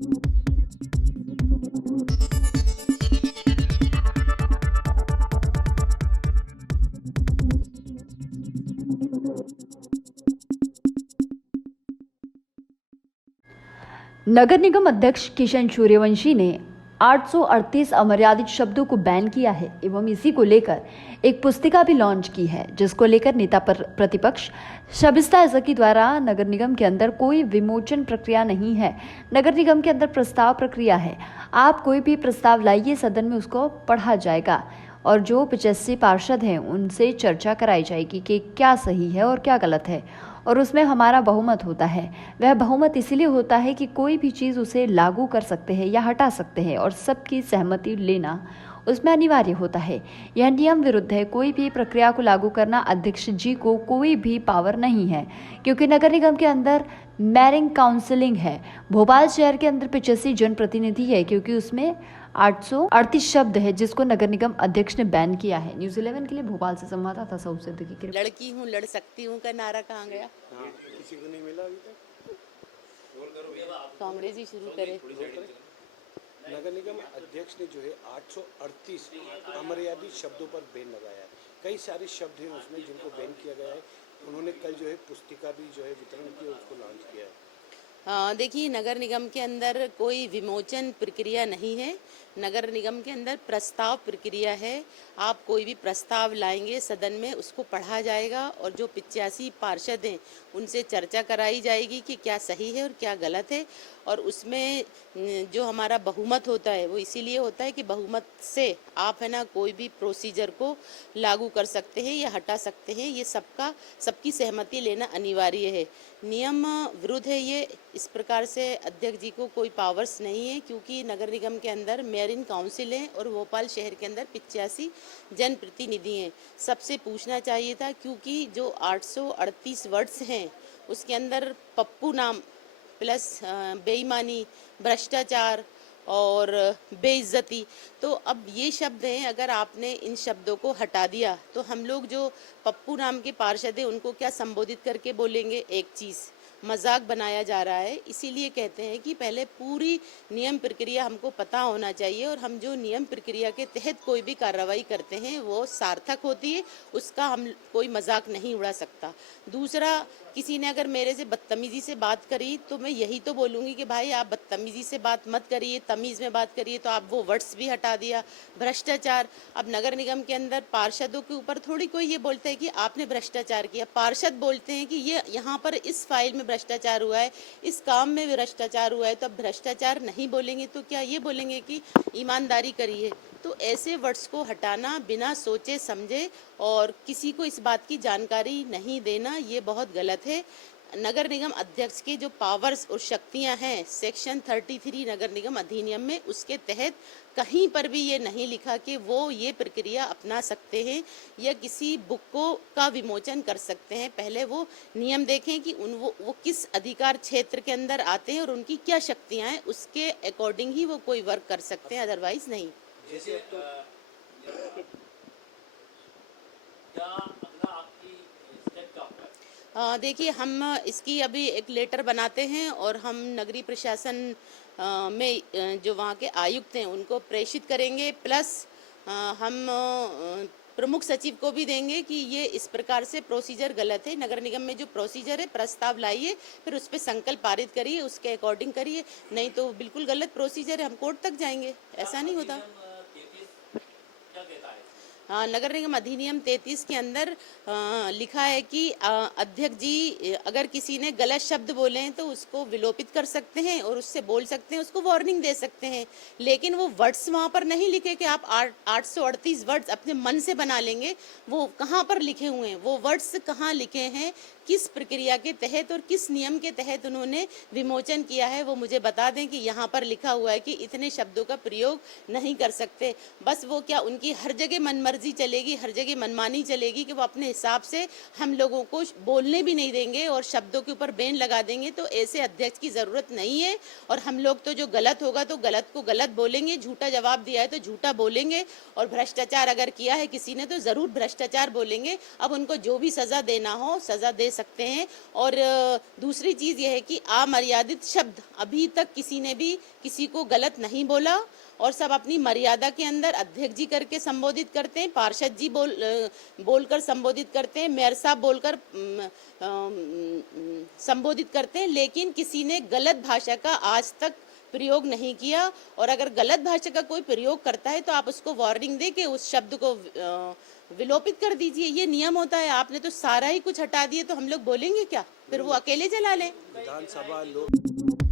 नगर निगम अध्यक्ष किशन सूर्यवंशी ने 838 अमर्यादित शब्दों को बैन किया है एवं इसी को लेकर एक पुस्तिका भी लॉन्च की है, जिसको लेकर नेता प्रतिपक्ष शबिस्ता जकी द्वारा नगर निगम के अंदर कोई विमोचन प्रक्रिया नहीं है, नगर निगम के अंदर प्रस्ताव प्रक्रिया है। आप कोई भी प्रस्ताव लाइए, सदन में उसको पढ़ा जाएगा और जो 85 पार्षद हैं उनसे चर्चा कराई जाएगी कि क्या सही है और क्या गलत है, और उसमें हमारा बहुमत होता है। वह बहुमत इसीलिए होता है कि कोई भी चीज़ उसे लागू कर सकते हैं या हटा सकते हैं और सबकी सहमति लेना उसमें अनिवार्य होता है। यह नियम विरुद्ध है। कोई भी प्रक्रिया को लागू करना अध्यक्ष जी को कोई भी पावर नहीं है, क्योंकि नगर निगम के अंदर मेयरिंग काउंसिलिंग है। भोपाल शहर के अंदर 85 जनप्रतिनिधि है, क्योंकि उसमें 838 शब्द है जिसको नगर निगम अध्यक्ष ने बैन किया है। न्यूज़ 11 के लिए भोपाल से संवाददाता सऊद सिद्दीकी की। लड़की हूँ लड़ सकती हूँ का नारा कहाँ गया? किसी को नहीं मिला अभी तक। कांग्रेस ही शुरू करे। नगर निगम अध्यक्ष ने जो है 838 अमर्यादित शब्दों पर बैन लगाया है। कई सारे शब्द हैं उसमें जिनको बैन किया गया है। उन्होंने कल जो है पुस्तिका भी जो है वितरण की, उसको लॉन्च किया है। देखिए, नगर निगम के अंदर कोई विमोचन प्रक्रिया नहीं है। नगर निगम के अंदर प्रस्ताव प्रक्रिया है। आप कोई भी प्रस्ताव लाएंगे सदन में, उसको पढ़ा जाएगा और जो 85 पार्षद हैं उनसे चर्चा कराई जाएगी कि क्या सही है और क्या गलत है। और उसमें जो हमारा बहुमत होता है वो इसीलिए होता है कि बहुमत से आप है ना कोई भी प्रोसीजर को लागू कर सकते हैं या हटा सकते हैं। ये सबकी सहमति लेना अनिवार्य है। नियम विरुद्ध है ये। इस प्रकार से अध्यक्ष जी को कोई पावर्स नहीं है, क्योंकि नगर निगम के अंदर मेयरिंग काउंसिल है और भोपाल शहर के अंदर 85 जनप्रतिनिधि हैं। सबसे पूछना चाहिए था, क्योंकि जो 838 वर्ड्स हैं उसके अंदर पप्पू नाम प्लस बेईमानी, भ्रष्टाचार और बेइज्जती, तो अब ये शब्द हैं। अगर आपने इन शब्दों को हटा दिया तो हम लोग जो पप्पू नाम के पार्षद हैं उनको क्या संबोधित करके बोलेंगे? एक चीज़ मजाक बनाया जा रहा है। इसीलिए कहते हैं कि पहले पूरी नियम प्रक्रिया हमको पता होना चाहिए और हम जो नियम प्रक्रिया के तहत कोई भी कार्रवाई करते हैं वो सार्थक होती है, उसका हम कोई मजाक नहीं उड़ा सकता। दूसरा, किसी ने अगर मेरे से बदतमीज़ी से बात करी तो मैं यही तो बोलूँगी कि भाई आप बदतमीज़ी से बात मत करिए, तमीज़ में बात करिए। तो आप वो वर्ड्स भी हटा दिया। भ्रष्टाचार, अब नगर निगम के अंदर पार्षदों के ऊपर थोड़ी कोई ये बोलता है कि आपने भ्रष्टाचार किया। पार्षद बोलते हैं कि ये यहाँ पर इस फाइल में भ्रष्टाचार हुआ है, इस काम में भ्रष्टाचार हुआ है। तो अब भ्रष्टाचार नहीं बोलेंगे तो क्या ये बोलेंगे कि ईमानदारी करिए? तो ऐसे वर्ड्स को हटाना बिना सोचे समझे और किसी को इस बात की जानकारी नहीं देना, ये बहुत गलत है। नगर निगम अध्यक्ष के जो पावर्स और शक्तियां हैं सेक्शन 33 नगर निगम अधिनियम में, उसके तहत कहीं पर भी ये नहीं लिखा कि वो ये प्रक्रिया अपना सकते हैं या किसी बुक का विमोचन कर सकते हैं। पहले वो नियम देखें कि वो किस अधिकार क्षेत्र के अंदर आते हैं और उनकी क्या शक्तियां हैं, उसके अकॉर्डिंग ही वो कोई वर्क कर सकते हैं, अदरवाइज नहीं। जैसे अब तो देखिए, हम इसकी अभी एक लेटर बनाते हैं और हम नगरीय प्रशासन में जो वहाँ के आयुक्त हैं उनको प्रेषित करेंगे। प्लस हम प्रमुख सचिव को भी देंगे कि ये इस प्रकार से प्रोसीजर गलत है। नगर निगम में जो प्रोसीजर है, प्रस्ताव लाइए, फिर उस पर संकल्प पारित करिए, उसके अकॉर्डिंग करिए, नहीं तो बिल्कुल गलत प्रोसीजर है, हम कोर्ट तक जाएंगे। ऐसा नहीं होता। नगर निगम अधिनियम 33 के अंदर लिखा है कि अध्यक्ष जी अगर किसी ने गलत शब्द बोले हैं तो उसको विलोपित कर सकते हैं और उससे बोल सकते हैं, उसको वार्निंग दे सकते हैं। लेकिन वो वर्ड्स वहाँ पर नहीं लिखे कि आप 838 वर्ड्स अपने मन से बना लेंगे। वो कहाँ पर लिखे हुए हैं? वो वर्ड्स कहाँ लिखे हैं, किस प्रक्रिया के तहत और किस नियम के तहत उन्होंने विमोचन किया है, वो मुझे बता दें कि यहाँ पर लिखा हुआ है कि इतने शब्दों का प्रयोग नहीं कर सकते। बस वो क्या उनकी हर जगह मनमर्जी चलेगी, हर जगह मनमानी चलेगी कि वो अपने हिसाब से हम लोगों को बोलने भी नहीं देंगे और शब्दों के ऊपर बैन लगा देंगे? तो ऐसे अध्यक्ष की ज़रूरत नहीं है। और हम लोग तो जो गलत होगा तो गलत को गलत बोलेंगे, झूठा जवाब दिया है तो झूठा बोलेंगे, और भ्रष्टाचार अगर किया है किसी ने तो ज़रूर भ्रष्टाचार बोलेंगे। अब उनको जो भी सज़ा देना हो सज़ा दे सकते हैं। और दूसरी चीज़ यह है कि अमर्यादित शब्द अभी तक किसी ने भी किसी को गलत नहीं बोला और सब अपनी मर्यादा के अंदर अध्यक्ष जी करके संबोधित करते हैं, पार्षद जी बोलकर संबोधित करते हैं, मेयर साहब बोलकर संबोधित करते हैं, लेकिन किसी ने गलत भाषा का आज तक प्रयोग नहीं किया। और अगर गलत भाषा का कोई प्रयोग करता है तो आप उसको वार्निंग दे के उस शब्द को विलोपित कर दीजिए। ये नियम होता है। आपने तो सारा ही कुछ हटा दिए तो हम लोग बोलेंगे क्या? फिर वो अकेले चला लें। विधानसभा लोग